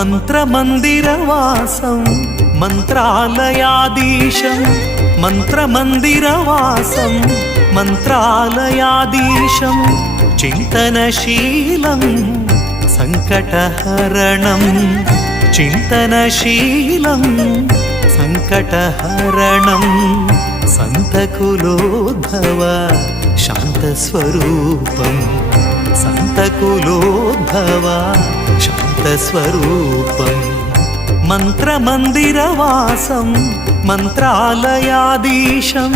మంత్రమందిరవాసం మంత్రాలయాధీశం మంత్రమందిరవాసం మంత్రాలయాధీశం చింతనశీలం సంకటహరణం చింతనశీలం సంకటహరణం సంతకులోద్భవ శాంతస్వరూపం సంతకులోద్భవ శాంతస్వరూపం మంత్రమందిరవాసం మంత్రాలయాధీశం